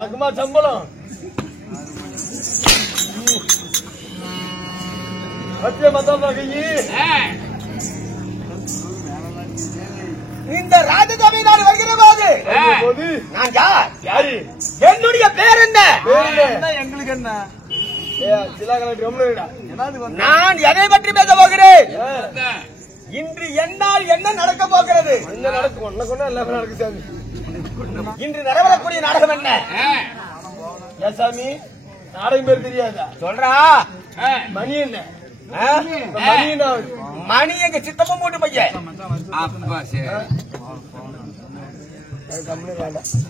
அதுக்குமா சம்பளம் இந்த ராஜதபை நான் வருகிற போது நான் யாரு என்னுடைய பேர் என்ன எங்களுக்கு என்ன நான் எதை பற்றி பேச போகிறேன் இன்று என்னால் என்ன நடக்க போகிறது என்ன நடக்கும் ஒன்ன கொண்டா எல்லாமே நடக்கு சாமி இன்று நடவரக்கூடிய நாடகம் என்ன ஏன் சாமி நாடகம் பேர் தெரியாதா சொல்றா மணி என்ன மணி எங்க சித்தப்பம் போட்டு பையன்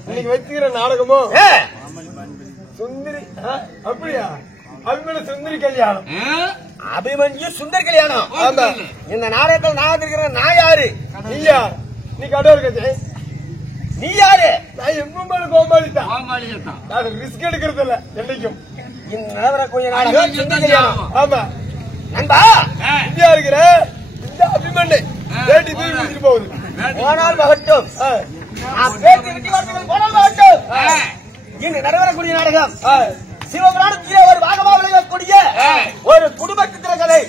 இன்னைக்கு வச்சுக்கிற நாடகமோ சுந்தரி அப்படியா அபிமன்யு சுந்தரி கல்யாணம் அபிமன்யு சுந்தர் கல்யாணம் இந்த நாடகத்தில் நான் இருக்கிற நான் யாரு நீயா நீ கடவுள் கதை நீ யாரு நான் எம்மாள் கோமாளிதான் நான் ரிஸ்க் எடுக்கிறது இல்ல என்னைக்கும் இந்த நடவரக்கூடிய நாடகம் சுந்தர் கல்யாணம் ஆமா நண்பா இந்தியா இருக்கிற இந்த அபிமன்யு வேட்டி தூக்கி வச்சுட்டு போகுது போனால் மகட்டும் பேச்சு விட்டு வார்த்தைகள் போனால் மகட்டும் இன்று நடவரக்கூடிய நாடகம் சிவபுராணத்திலே ஒரு பாகமாக விளையக்கூடிய ஒரு குடும்ப சித்திர கதை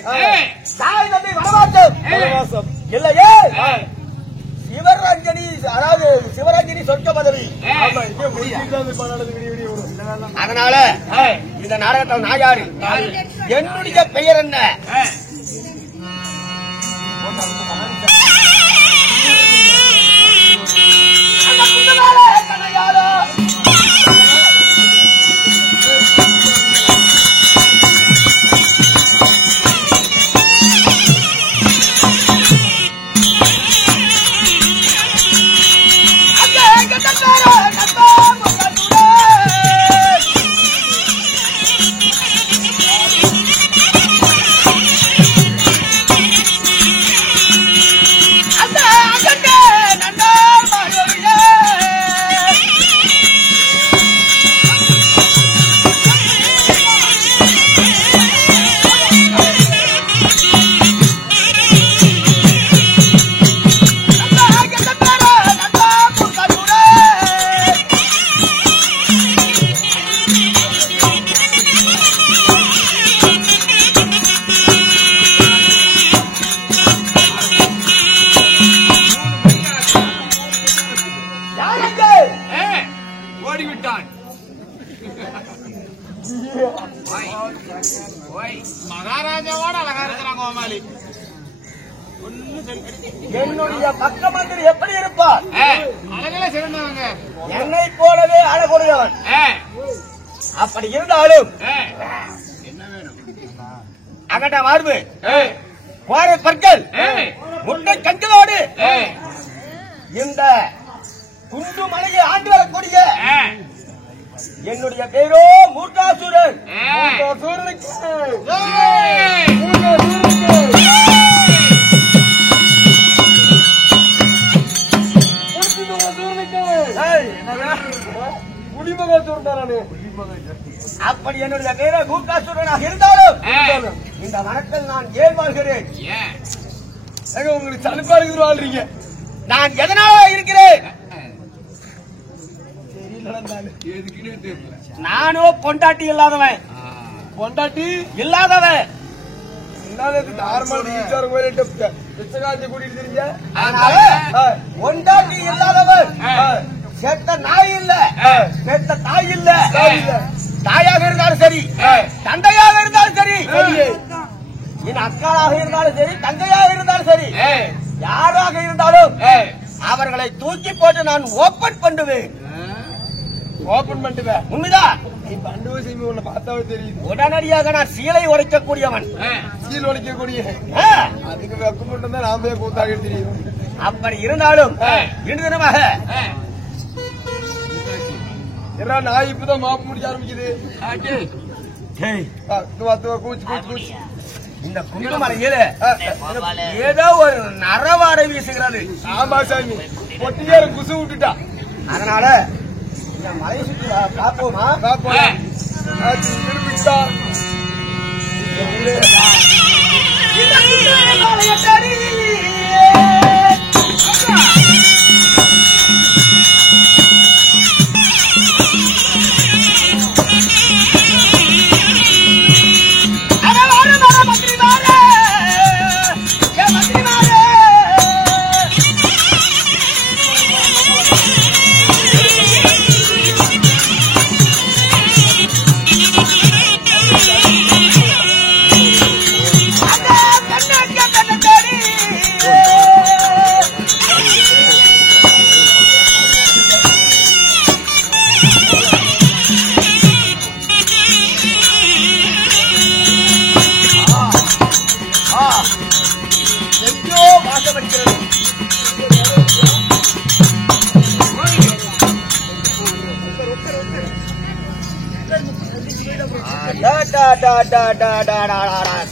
தாய் தந்தை வனவாசம் இல்லையே சிவரஞ்சனி அதாவது சிவரஞ்சனி சொர்க்க பதவி அதனால இந்த நாடகத்தில் நான் யாரு என்னுடைய பெயர் என்ன மகாராஜாவோட அழகா இருக்கிறாங்க கோமாளி. என்னுடைய பக்க மந்திரி எப்படி இருப்பார்? அழகில சிறந்தவங்க, என்னை போலவே அழகுடையவன். அப்படி இருந்தாலும் அகட்ட மார்பு, கோரை பற்கள், முட்டை கண்களோடு இந்த குண்டு மலையை ஆண்டு வரக்கூடிய என்னுடைய பேரோ மூர்க்காசூரன். அப்படி என்னுடைய பேரோ மூர்க்காசூரனாக இருந்தாலும் இந்த வனத்தில் நான் ஏன் வாழ்கிறேன்? உங்களுக்கு சலுப்பாடு வாழ்றீங்க. நான் எதனால இருக்கிறேன்? நானோ பொண்டாட்டி இல்லாதவன். பொண்டாட்டி இல்லாதவன் பொண்டாட்டி இல்லாதவன் செத்த நாய் இல்ல, செத்த தாய் இல்ல. தாயாக இருந்தாலும் சரி, தந்தையாக இருந்தாலும் சரி, என் அக்காளாக இருந்தாலும் சரி, தங்கையாக இருந்தாலும் சரி, யாராக இருந்தாலும் அவர்களை தூக்கி போட்டு நான் ஓபன் பண்ணுவேன். ஓபன் பண்ணிட்டுவேன். உண்மைதான். இப்ப அண்டு செய்தி உன்னை பார்த்தாவே தெரியுது. உடனடியாக நான் சீலை உடைக்கக்கூடியவன். சீல் உடைக்கக்கூடிய அதுக்கு வெப்பம் மட்டும் தான் நாம கூத்தாக தெரியும். அப்படி இருந்தாலும் இன்று தினமாக நான் இப்பதான் மாப்பு முடிக்க ஆரம்பிக்குது. இந்த குண்டுமலையில ஏதோ ஒரு நரவாடை வீசுகிறது. ஆமா சாமி, பொட்டியார குசு விட்டுட்டா. அதனால இந்த மலையை சுற்றி காப்போமா? காப்போம்.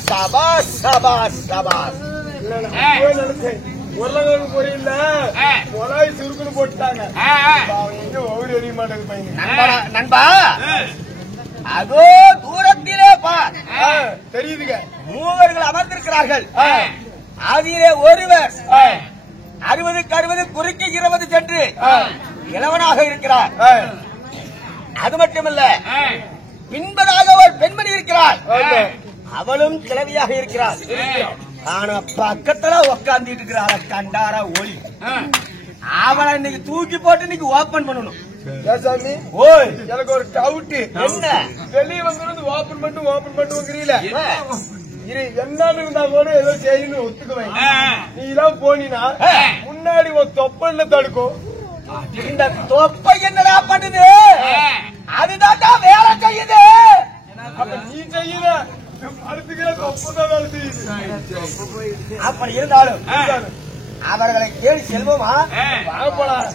சபாஸ் சபாஸ் சபாஸ். உருளைக்கிழங்கு பொரியல மிளகாய் சுருக்குன்னு போட்டுட்டாங்க. எங்க ஒவ்வொரு எரிய மாட்டேங்குது பையன். நண்பா, அதோ தூரத்திலே பார், தெரியுதுங்க. மூவர்கள் அமர்ந்திருக்கிறார்கள். அதிலே ஒருவர் 60க்கு 60 குறுக்கி 20 சென்று இளவனாக இருக்கிறார். அது மட்டுமல்ல, பின்பதாக ஒரு பெண்மணி இருக்கிறார். அவளும் கிழவியாக இருக்கிறார். ஆனா பக்கத்துல உட்கார்ந்து இருக்கிறாள் கண்டார ஒளி. அவளை இன்னைக்கு தூக்கி போட்டு இன்னைக்கு ஓபன் பண்ணணும். சாமி, ஓய், எனக்கு ஒரு டவுட். என்ன? வெளியே வந்து ஓபன் பண்ணுங்கிறீல, என்னன்னு இருந்தா கூட ஏதோ செய்யணும் ஒத்துக்குவேன். நீ எல்லாம் போனீனா முன்னாடி ஒரு தொப்பல்ல தடுக்கும். இந்த தொப்பை என்னடா பண்ணுது? அதுதான் வேலை செய்யுது. அப்ப நீ செய்யல அடுத்துக்கிற தொப்பதான் வேலை செய்யுது. அப்படி இருந்தாலும் அவர்களை தேடி செல்வோமா? வாங்கப்போலாம்.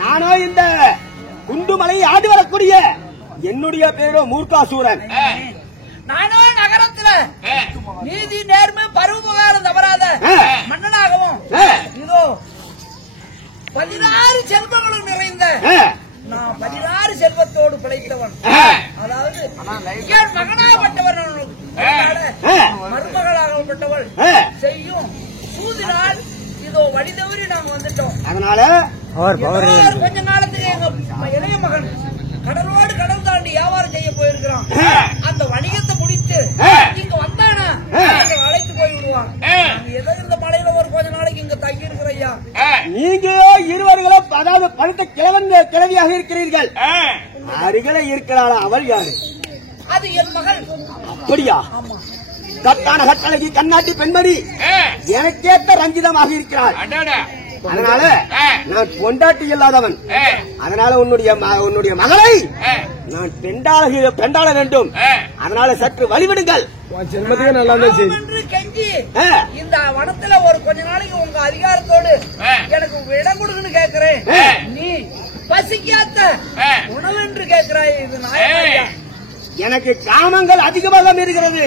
நானோ இந்த குண்டுமலை ஆடி வரக்கூடிய என்னுடைய பேரோ மூர்க்காசூரன். நானோ நகரத்துல நீதி நேர்மை பருவகாலம் தவறாத மன்னனாகவும் இதோ 16 செல்வங்களும் நிறைந்த நான் 16 செல்வத்தோடு பிழைக்கிறவன். அதாவது என் மகனாகப்பட்டவர் மருமகளாகப்பட்டவள் செய்யும் சூதினால் இதோ வழி தவறி நாங்க வந்துட்டோம். அதனால கொஞ்ச காலத்துக்கு எங்க இளைய மகன் கடலோடு கடல் தாண்டி வியாபாரம் செய்ய போயிருக்கிறான். அந்த வணிகத்தை முடித்து இங்க வந்தானா அழைத்து போய் விடுவான். ஏதோ இந்த மலையில ஒரு கொஞ்ச நாளைக்கு இங்க தங்கி இருக்கிற ஐயா. நீங்களோ இருவர்களும் அதாவது பழுத்த கிழவியாக இருக்கிறீர்கள். அருகில இருக்கிறாளா அவள் யாரு? அது என் மகள். அப்படியா? கட்டான கட்டழகி கண்ணாட்டி பெண்மணி எனக்கேற்ற ரஞ்சிதமாக இருக்கிறாள். அதனால நான் பொண்டாட்டி இல்லாதவன். அதனால உன்னுடைய மகளை நான் பெண்டாள வேண்டும். அதனால சற்று வழிவிடுங்கள். கெஞ்சி இந்த வனத்துல ஒரு கொஞ்ச நாளைக்கு உங்க அதிகாரத்தோடு எனக்கு இடம் கொடுக்குன்னு கேட்கிறேன். நீ பசிக்காத்த உணவு என்று கேட்கிறாய். இது நாயா? எனக்கு காமங்கள் அதிகமாக இருக்கிறது.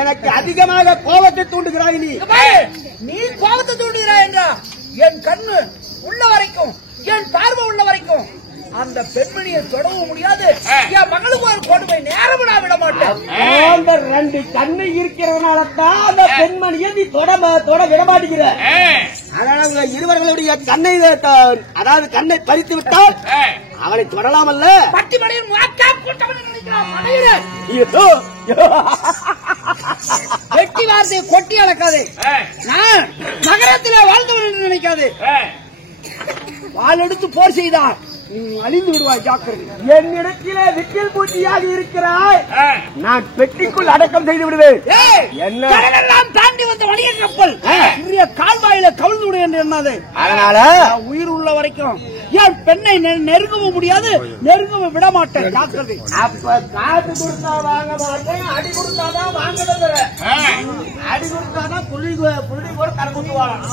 எனக்கு அதிகமாக கோபத்தை தூண்டுகிறாய். நீ கோபத்தை தூண்டுகிறாய் என்றா என் கண்ணு உள்ள வரைக்கும் என் பார்வை உள்ள வரைக்கும் அந்த பெண்மணியை தொடவும் முடியாது. என் மகளுக்கு ஒரு கொடுமை நேரம் நான் விட மாட்டேன். 2 கண்ணு இருக்கிறதுனால தான் அந்த பெண்மணியை நீ தொட விட மாட்டேங்கிற. அதனால இருவர்களுடைய கண்ணை அதாவது கண்ணை பறித்து விட்டால் அவளை தொடலாம் அல்ல. பட்டிமடையில் வெட்டி வார்த்தையை கொட்டி அளக்காது. நான் நகரத்தில் வாழ்ந்தவன் என்று நினைக்காது. வாள் எடுத்து போர் செய்தார் அழிந்து விடுவாய். ஜாக்கிரதை. என்னிடத்திலே விட்டில் பூச்சியாக இருக்கிறாய். நான் பெட்டிக்குள் அடக்கம் செய்து விடுவேன். என்ன கடலெல்லாம் தாண்டி வந்த வணிக கப்பல் சிறிய கால்வாயில கவிழ்ந்து விடு என்று எண்ணாது. அதனால உயிர் உள்ள வரைக்கும் என் பெண்ணை நெருங்கவும் முடியாது, நெருங்கவும் விட மாட்டேன். ஜாக்கிரதை. அப்ப காசு கொடுத்தா வாங்க மாட்டேன், அடி கொடுத்தாதான் வாங்க. அடி கொடுத்தாதான் புள்ளி கூட கறக்குவாங்க.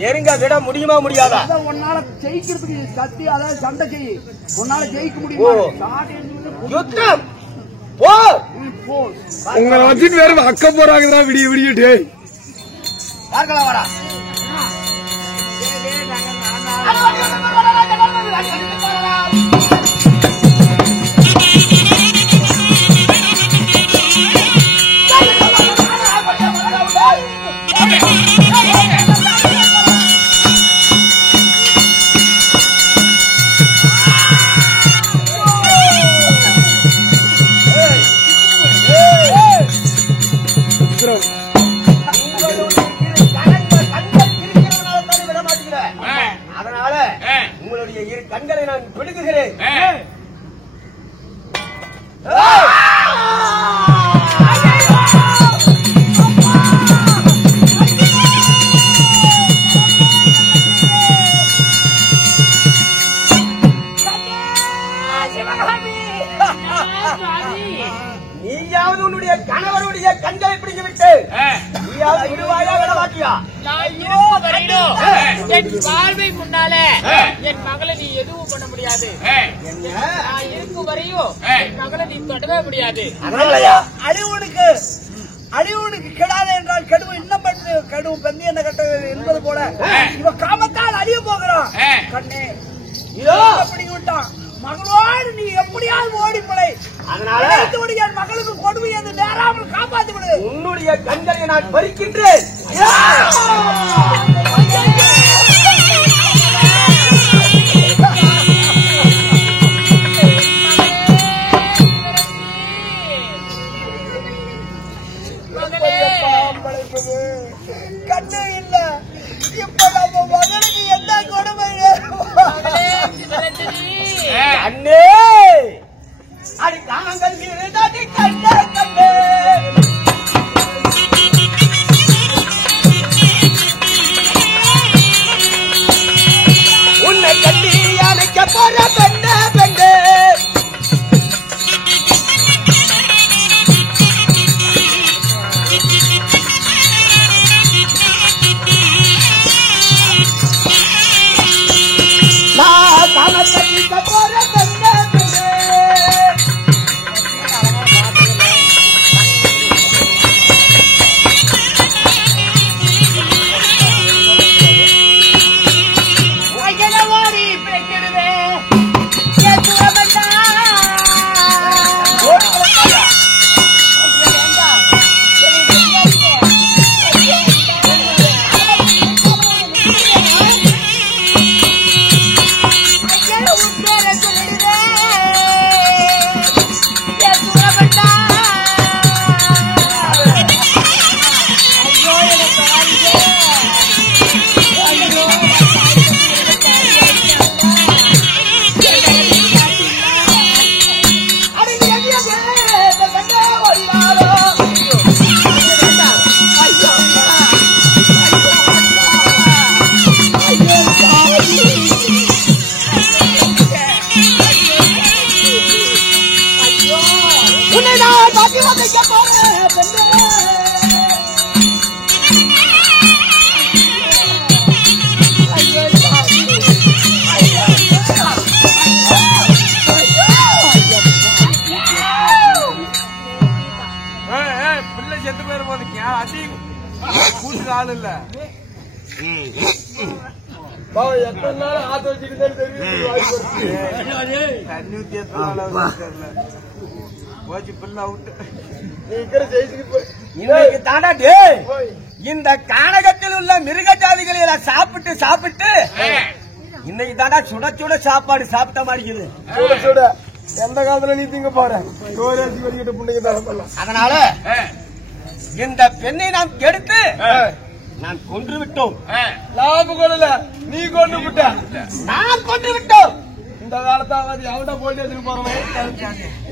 நெருங்க விட முடியுமா முடியாதா? உன்னால ஜெயிக்கிறதுக்கு கத்தி அதாவது சண்டை செய்ய உன்னால ஜெயிக்க முடியுமா? யுத்தம் உங்களை வச்சுட்டு வேற அக்க போறாங்க விடிய பார்க்கலாம். வாடா அதனால உங்களுடைய இரு கண்களை நான் பிடுங்குகிறேன். விடுவாயா விட மாட்டியா? நான் இருக்கும் வரையிலும் என் வாழ்வை முன்னால என் மகளை நீ எதுவும் பண்ண முடியாது. நான் இருக்கும் வரையும் என் மகளை நீ தொடவே முடியாது. அழிவுனுக்கு கெடாது என்றால் கெடுவு இன்னும் கெடுவும் பெந்தி என்ன கட்ட என்பது போல இவன் காமத்தால் அழிய போகிறான். கண்ணே அப்படி விட்டான் மகளோடு நீ எப்படியாவது ஓடி போலை. அதனால என் மகளுக்கு கொடுமை என்று நேராமல் காப்பாற்றி விடு. உன்னுடைய கண்களை நான் பறிக்கின்றேன். கண்ணே இல்ல இப்ப நம்ம மகளுக்கு என்ன கொடுமை? கண்ணே அடி காமங்கள் மீறி கண்ணே கண்ணே உன்னை கட்டி அணைக்க போற பெண்ணே பெண்ணே எத்தனை நாள் ஆத்த வச்சுக்கிட்டே இந்த கானகத்தில் உள்ள மிருக ஜாதிகளை எல்லாம் சாப்பிட்டு சாப்பிட்டு இன்னைக்கு தாண்டா சுட சுட சாப்பாடு சாப்பிட்ட மாதிரி இருக்குது. சுட சுட எந்த காலத்துல நீ திங்க போற சோராசி வலிக்கிட்ட புண்டைக்கு தரப்படலாம். அதனால இந்த பெண்ணை நாம் எடுத்து நான் கொன்று விட்டோம். லாபம் கொள்ளல நீ கொண்டு விட்ட நான் கொன்று விட்டோம். இந்த காலத்தாவது அவட போயிட்டு எடுத்து போறவன்.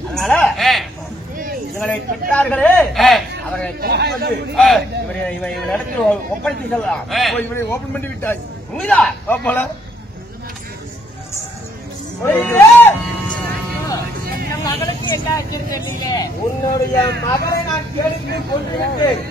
அதனால இவரை பெற்றார்களே அவரை இடத்தில் ஒப்படைத்து செல்லலாம். இவனை ஓபன் பண்ணி விட்டாய். உண்மைதான். போல மகளுக்கு என்ன ஆச்சிருக்கீங்களே? உன்னுடைய மகளை நான் கேட்டு கொண்டு விட்டேன்.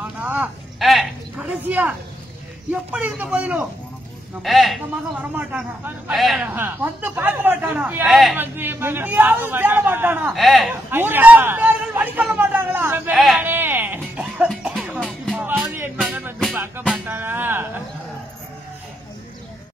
ஆனா கடைசியா எப்படி இருந்த போதிலும் நம்ம மகன் வரமாட்டானா, வந்து பார்க்க மாட்டானா, எங்கேயாவது தேட மாட்டானா, ஊர்ல உள்ளவர்கள் வழி சொல்ல மாட்டானா?